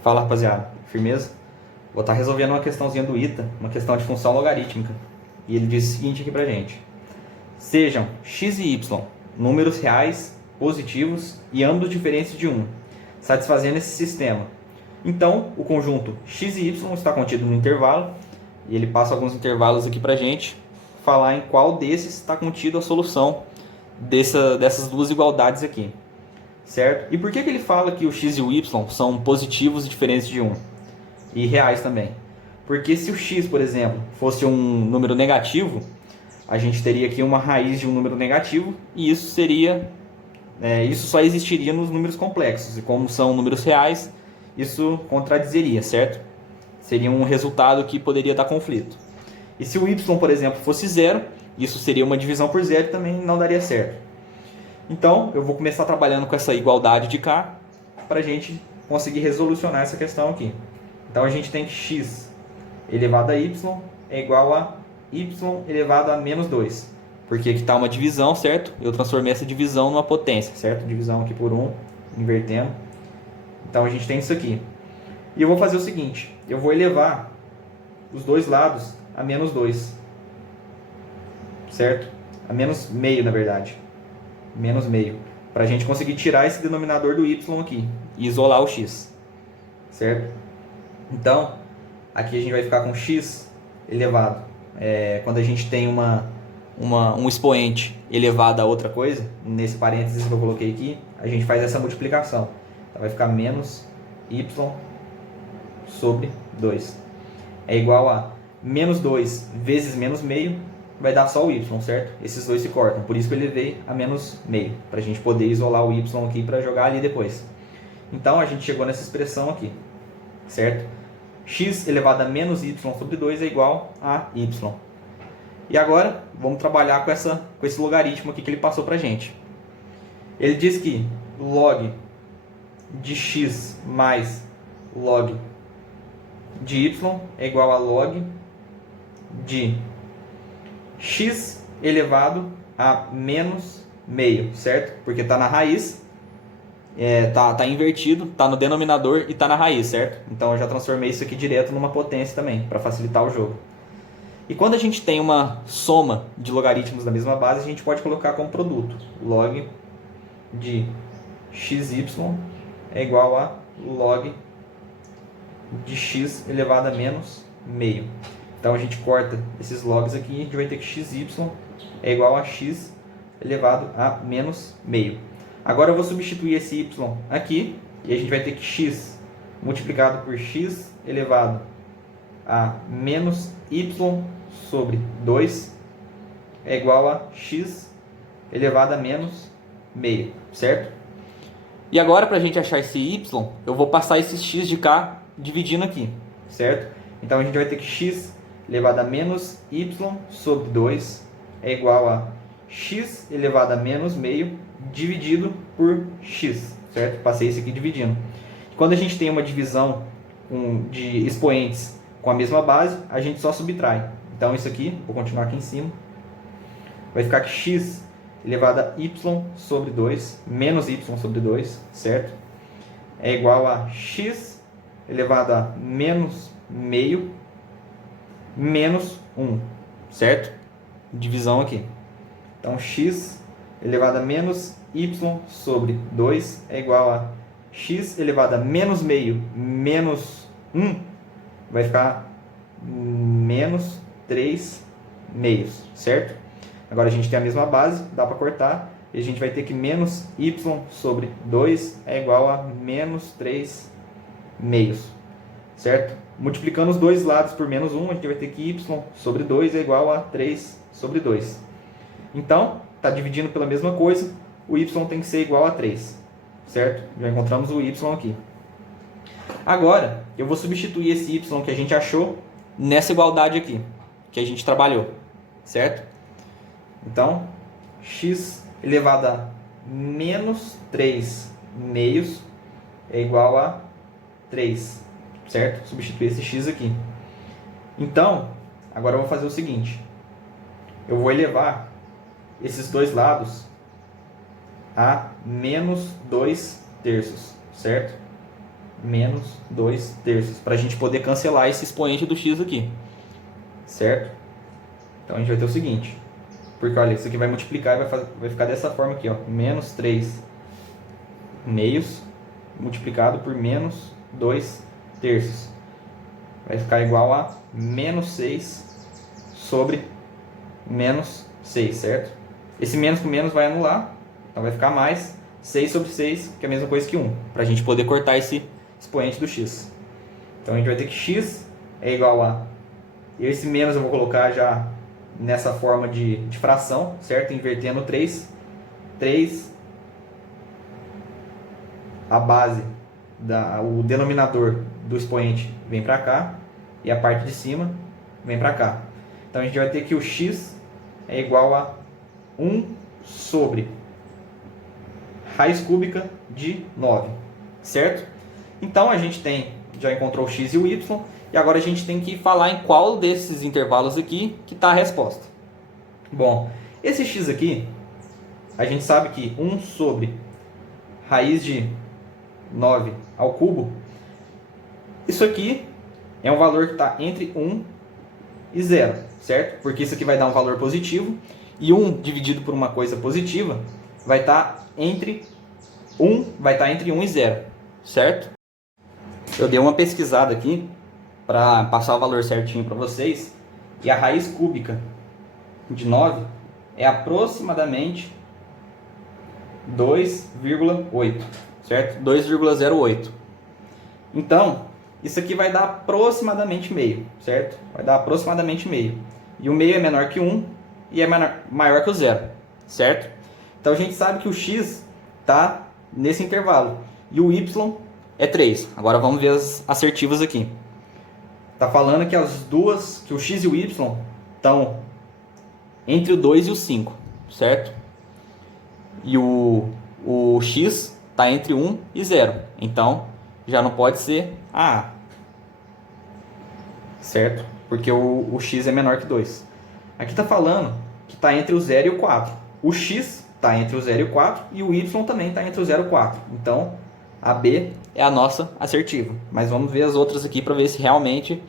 Fala, rapaziada, firmeza? Vou estar resolvendo uma questãozinha do ITA, uma questão de função logarítmica. E ele diz o seguinte aqui pra gente: sejam x e y números reais, positivos e ambos diferentes de 1, satisfazendo esse sistema. Então, o conjunto x e y está contido no intervalo, e ele passa alguns intervalos aqui pra gente falar em qual desses está contido a solução dessas duas igualdades aqui. Certo? E por que ele fala que o x e o y são positivos e diferentes de 1? E reais também. Porque se o x, por exemplo, fosse um número negativo, a gente teria aqui uma raiz de um número negativo, e isso só existiria nos números complexos. E como são números reais, isso contradizeria, certo? Seria um resultado que poderia dar conflito. E se o y, por exemplo, fosse zero, isso seria uma divisão por zero e também não daria certo. Então, eu vou começar trabalhando com essa igualdade de K para a gente conseguir resolucionar essa questão aqui. Então, a gente tem que x elevado a y é igual a y elevado a menos 2. Porque aqui está uma divisão, certo? Eu transformei essa divisão numa potência, certo? Divisão aqui por 1, invertendo. Então, a gente tem isso aqui. E eu vou fazer o seguinte: eu vou elevar os dois lados a menos 2. Certo? A menos meio, na verdade. Menos meio, para a gente conseguir tirar esse denominador do y aqui e isolar o x, certo? Então, aqui a gente vai ficar com x elevado. Quando a gente tem um expoente elevado a outra coisa, nesse parênteses que eu coloquei aqui, a gente faz essa multiplicação. Então, vai ficar menos y sobre 2. É igual a menos 2 vezes menos meio, vai dar só o y, certo? Esses dois se cortam, por isso que eu elevei a menos meio, para a gente poder isolar o y aqui para jogar ali depois. Então, a gente chegou nessa expressão aqui, certo? X elevado a menos y sobre 2 é igual a y. E agora, vamos trabalhar com esse logaritmo aqui que ele passou para a gente. Ele diz que log de x mais log de y é igual a log de x elevado a menos meio, certo? Porque está na raiz, tá invertido, está no denominador e está na raiz, certo? Então eu já transformei isso aqui direto numa potência também, para facilitar o jogo. E quando a gente tem uma soma de logaritmos da mesma base, a gente pode colocar como produto. Log de xy é igual a log de x elevado a menos meio. Então a gente corta esses logs aqui e a gente vai ter que xy é igual a x elevado a menos meio. Agora eu vou substituir esse y aqui e a gente vai ter que x multiplicado por x elevado a menos y sobre 2 é igual a x elevado a menos meio, certo? E agora, para a gente achar esse y, eu vou passar esse x de cá dividindo aqui, certo? Então a gente vai ter que x elevado a menos y sobre 2 é igual a x elevado a menos meio dividido por x, certo? Passei isso aqui dividindo. Quando a gente tem uma divisão de expoentes com a mesma base, a gente só subtrai. Então isso aqui, vou continuar aqui em cima, vai ficar que x elevado a y sobre 2 menos y sobre 2, certo? É igual a x elevado a menos meio menos 1, certo? Divisão aqui. Então, x elevado a menos y sobre 2 é igual a x elevado a menos meio menos 1, vai ficar menos 3 meios, certo? Agora a gente tem a mesma base, dá para cortar, e a gente vai ter que menos y sobre 2 é igual a menos 3 meios, certo? Multiplicando os dois lados por menos 1, a gente vai ter que y sobre 2 é igual a 3 sobre 2. Então, está dividindo pela mesma coisa, o y tem que ser igual a 3, certo? Já encontramos o y aqui. Agora, eu vou substituir esse y que a gente achou nessa igualdade aqui, que a gente trabalhou, certo? Então, x elevado a menos 3 meios é igual a 3, certo? Substituir esse x aqui. Então, agora eu vou fazer o seguinte. Eu vou elevar esses dois lados a menos 2 terços, certo? menos 2 terços, para a gente poder cancelar esse expoente do x aqui, certo? Então a gente vai ter o seguinte, porque olha, isso aqui vai multiplicar e vai ficar dessa forma aqui, ó, menos 3 meios multiplicado por menos 2 terços. Vai ficar igual a menos 6 sobre menos 6, certo? Esse menos com menos vai anular, então vai ficar mais 6 sobre 6, que é a mesma coisa que 1, para a gente poder cortar esse expoente do x. Então a gente vai ter que x é igual a... Esse menos eu vou colocar já nessa forma de fração, certo? Invertendo 3. 3, a base, o denominador do expoente vem para cá, e a parte de cima vem para cá. Então a gente vai ter que o x é igual a 1 sobre raiz cúbica de 9, certo? Então a gente já encontrou o x e o y, e agora a gente tem que falar em qual desses intervalos aqui que está a resposta. Bom, esse x aqui, a gente sabe que 1 sobre raiz de 9 ao cubo, isso aqui é um valor que está entre 1 e 0, certo? Porque isso aqui vai dar um valor positivo, e 1 dividido por uma coisa positiva vai estar entre 1 e 0, certo? Eu dei uma pesquisada aqui para passar o valor certinho para vocês, e a raiz cúbica de 9 é aproximadamente 2,8, certo? 2,08. Então, isso aqui vai dar aproximadamente meio, certo? Vai dar aproximadamente meio. E o meio é menor que 1 e é maior que o 0, certo? Então a gente sabe que o x está nesse intervalo e o y é 3. Agora vamos ver as assertivas aqui. Está falando que que o x e o y estão entre o 2 e o 5, certo? E o x está entre 1 e 0. Então já não pode ser a, certo? Porque o x é menor que 2. Aqui está falando que está entre o 0 e o 4. O x está entre o 0 e o 4 e o y também está entre o 0 e o 4. Então, a B é a nossa assertiva. Mas vamos ver as outras aqui para ver se realmente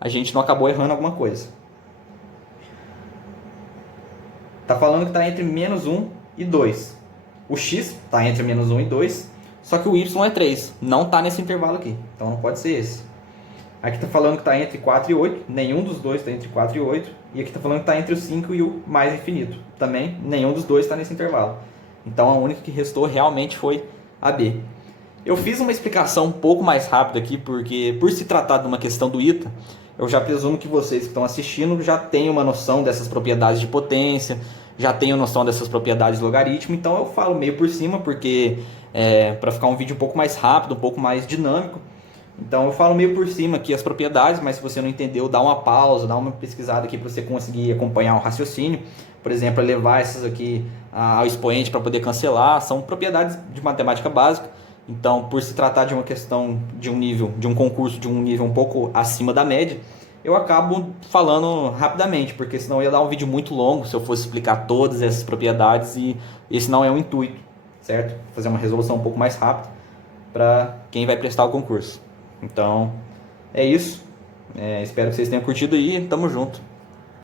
a gente não acabou errando alguma coisa. Está falando que está entre menos 1 e 2. O x está entre menos 1 e 2, só que o y é 3. Não está nesse intervalo aqui, então não pode ser esse. Aqui está falando que está entre 4 e 8, nenhum dos dois está entre 4 e 8. E aqui está falando que está entre o 5 e o mais infinito. Também nenhum dos dois está nesse intervalo. Então a única que restou realmente foi a B. Eu fiz uma explicação um pouco mais rápida aqui, porque por se tratar de uma questão do ITA, eu já presumo que vocês que estão assistindo já têm uma noção dessas propriedades de potência, já tenho noção dessas propriedades de logaritmo, então eu falo meio por cima, porque para ficar um vídeo um pouco mais rápido, um pouco mais dinâmico. Então eu falo meio por cima aqui as propriedades, mas se você não entendeu, dá uma pausa, dá uma pesquisada aqui para você conseguir acompanhar o raciocínio. Por exemplo, levar essas aqui ao expoente para poder cancelar, são propriedades de matemática básica. Então, por se tratar de uma questão de um nível, de um concurso de um nível um pouco acima da média, eu acabo falando rapidamente, porque senão ia dar um vídeo muito longo se eu fosse explicar todas essas propriedades, e esse não é o intuito, certo? Vou fazer uma resolução um pouco mais rápida para quem vai prestar o concurso. Então, é isso. Espero que vocês tenham curtido aí. Tamo junto.